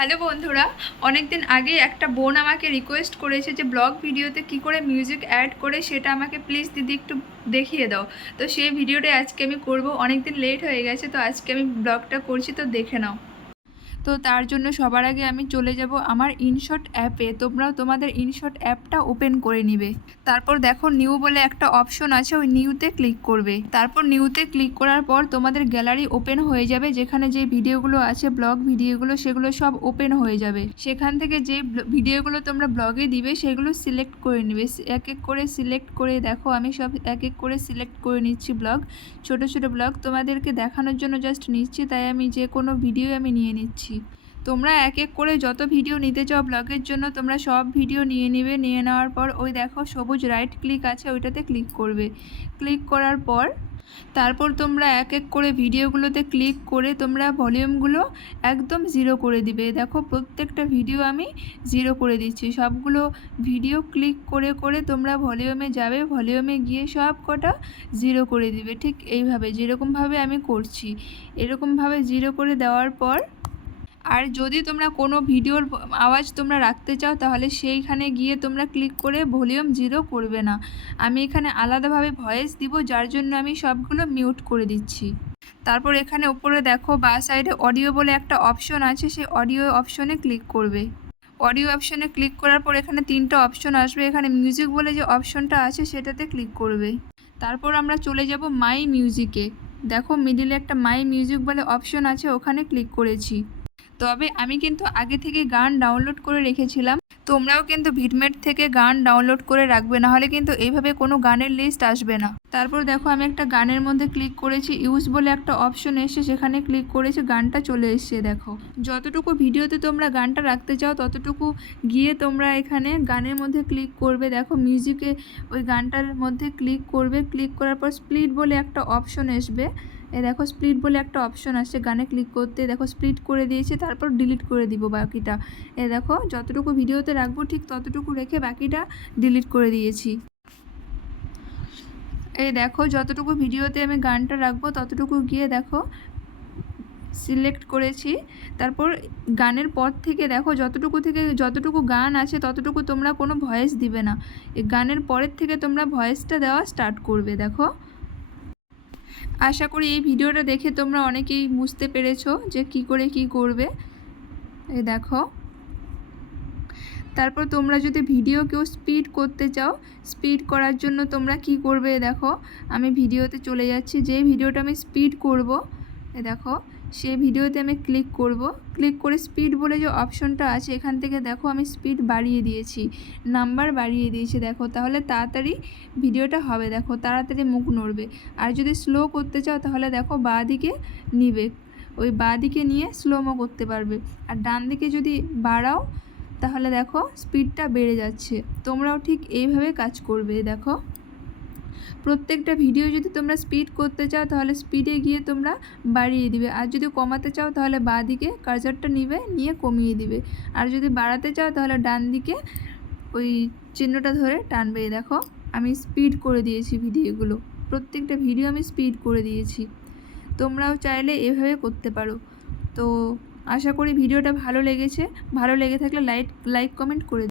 Hello বন্ধুরা, অনেক দিন আগে একটা বোন আমাকে রিকোয়েস্ট করেছে যে ব্লগ ভিডিওতে কি করে মিউজিক অ্যাড করে সেটা আমাকে প্লিজ দিদি একটু দেখিয়ে দাও। তো সেই ভিডিওটা আজকে আমি করব। অনেক দিন লেট হয়ে গেছে, তো আজকে আমি ব্লগটা করছি, তো দেখে নাও। তো তার জন্য সবার আগে আমি চলে যাব আমার ইনশট অ্যাপে। তোমরাও তোমাদের ইনশট অ্যাপটা ওপেন করে নিবে। তারপর দেখো নিউ বলে একটা অপশন আছে, ওই নিউতে ক্লিক করবে। তারপর নিউতে ক্লিক করার পর তোমাদের গ্যালারি ওপেন হয়ে যাবে। যেখানে যে ভিডিওগুলো আছে ব্লগ ভিডিওগুলো, সেগুলো সব ওপেন হয়ে যাবে। সেখান থেকে যে ভিডিওগুলো তোমরা ব্লগে দিবে সেগুলো সিলেক্ট করে নিবে। এক এক করে সিলেক্ট করে দেখো, আমি সব এক এক করে সিলেক্ট করে নিচ্ছি ব্লগ। ছোট ছোট ব্লগ তোমাদেরকে দেখানোর জন্য জাস্ট নিচ্ছি, তাই আমি যে কোনো ভিডিও আমি নিয়ে নিচ্ছি। তোমরা এক এক করে যত ভিডিও নিতে চাও ব্লগের জন্য তোমরা সব ভিডিও নিয়ে নেবে। নিয়ে নেওয়ার পর ওই দেখো সবুজ রাইট ক্লিক আছে, ওইটাতে ক্লিক করবে। ক্লিক করার পর তারপর তোমরা এক এক করে ভিডিওগুলোতে ক্লিক করে তোমরা ভলিউমগুলো একদম জিরো করে দিবে। দেখো প্রত্যেকটা ভিডিও আমি জিরো করে দিচ্ছি। সবগুলো ভিডিও ক্লিক করে করে তোমরা ভলিউমে যাবে, ভলিউমে গিয়ে সব কটা জিরো করে দিবে। ঠিক এইভাবে যেরকমভাবে আমি করছি, এরকমভাবে জিরো করে দেওয়ার পর আর যদি তোমরা কোনো ভিডিওর আওয়াজ তোমরা রাখতে চাও তাহলে সেইখানে গিয়ে তোমরা ক্লিক করে ভলিউম জিরো করবে না। আমি এখানে আলাদাভাবে ভয়েস দিব, যার জন্য আমি সবগুলো মিউট করে দিচ্ছি। তারপর এখানে উপরে দেখো বা সাইডে অডিও বলে একটা অপশন আছে, সেই অডিও অপশনে ক্লিক করবে। অডিও অপশনে ক্লিক করার পর এখানে তিনটা অপশন আসবে। এখানে মিউজিক বলে যে অপশনটা আছে সেটাতে ক্লিক করবে। তারপর আমরা চলে যাব মাই মিউজিকে। দেখো মিডিলে একটা মাই মিউজিক বলে অপশন আছে, ওখানে ক্লিক করেছি। তবে আমি কিন্তু আগে থেকে গান ডাউনলোড করে রেখেছিলাম। তোমরাও কিন্তু ভিডমেট থেকে গান ডাউনলোড করে রাখবে, নাহলে কিন্তু এইভাবে কোনো গানের লিস্ট আসবে না। তারপর দেখো আমি একটা গানের মধ্যে ক্লিক করেছি, ইউজ বলে একটা অপশন এসে সেখানে ক্লিক করেছি, গানটা চলে এসছে। দেখো যতটুকু ভিডিওতে তোমরা গানটা রাখতে চাও ততটুকু গিয়ে তোমরা এখানে গানের মধ্যে ক্লিক করবে। দেখো মিউজিকে ওই গানটার মধ্যে ক্লিক করবে। ক্লিক করার পর স্প্লিট বলে একটা অপশন আসবে। দেখো স্প্লিট বলে একটা অপশন আসছে, গানে ক্লিক করতে দেখো স্প্লিট করে দিয়েছি। তারপর ডিলিট করে দিব বাকিটা। দেখো যতটুকু ভিডিওতে রাখবো ঠিক ততটুকু রেখে বাকিটা ডিলিট করে দিয়েছি। দেখো যতটুকু ভিডিওতে আমি গানটা রাখবো ততটুকু গিয়ে দেখো সিলেক্ট করেছি। তারপর গানের পর থেকে দেখো যতটুকু গান আছে ততটুকু তোমরা কোনো ভয়েস দিবে না। এই গানের পরের থেকে তোমরা ভয়েসটা দেওয়া স্টার্ট করবে। দেখো আশা করি এই ভিডিওটা দেখে তোমরা অনেকেই বুঝতে পেরেছো যে কি করে কি করবে। দেখো তারপর তোমরা যদি ভিডিও কেউ স্পিড করতে চাও, স্পিড করার জন্য তোমরা কি করবে, দেখো আমি ভিডিওতে চলে যাচ্ছি। যে ভিডিওটা আমি স্পিড করব দেখো সেই ভিডিওতে আমি ক্লিক করব। ক্লিক করে স্পিড বলে যে অপশনটা আছে এখান থেকে দেখো আমি স্পিড বাড়িয়ে দিয়েছি, নাম্বার বাড়িয়ে দিয়েছি। দেখো তাহলে তাড়াতাড়ি ভিডিওটা হবে, দেখো তাড়াতাড়ি মুখ নড়বে। আর যদি স্লো করতে চাও তাহলে দেখো বাঁ দিকে নিবে, ওই বাঁ দিকে নিয়ে স্লোমো করতে পারবে। আর ডান দিকে যদি বাড়াও তাহলে দেখো স্পিডটা বেড়ে যাচ্ছে। তোমরাও ঠিক এইভাবে কাজ করবে। দেখো প্রত্যেকটা ভিডিও যদি তোমরা স্পিড করতে চাও তাহলে স্পিডে গিয়ে তোমরা বাড়িয়ে দিবে, আর যদি কমাতে চাও তাহলে বাঁ দিকে কার্সারটা নিবে, নিয়ে কমিয়ে দিবে। আর যদি বাড়াতে চাও তাহলে ডান দিকে ওই চিহ্নটা ধরে টানবে। দেখো আমি স্পিড করে দিয়েছি ভিডিওগুলো, প্রত্যেকটা ভিডিও আমি স্পিড করে দিয়েছি। তোমরাও চাইলে এভাবে করতে পারো। তো আশা করি ভিডিওটা ভালো লেগেছে। ভালো লেগে থাকলে লাইক কমেন্ট করে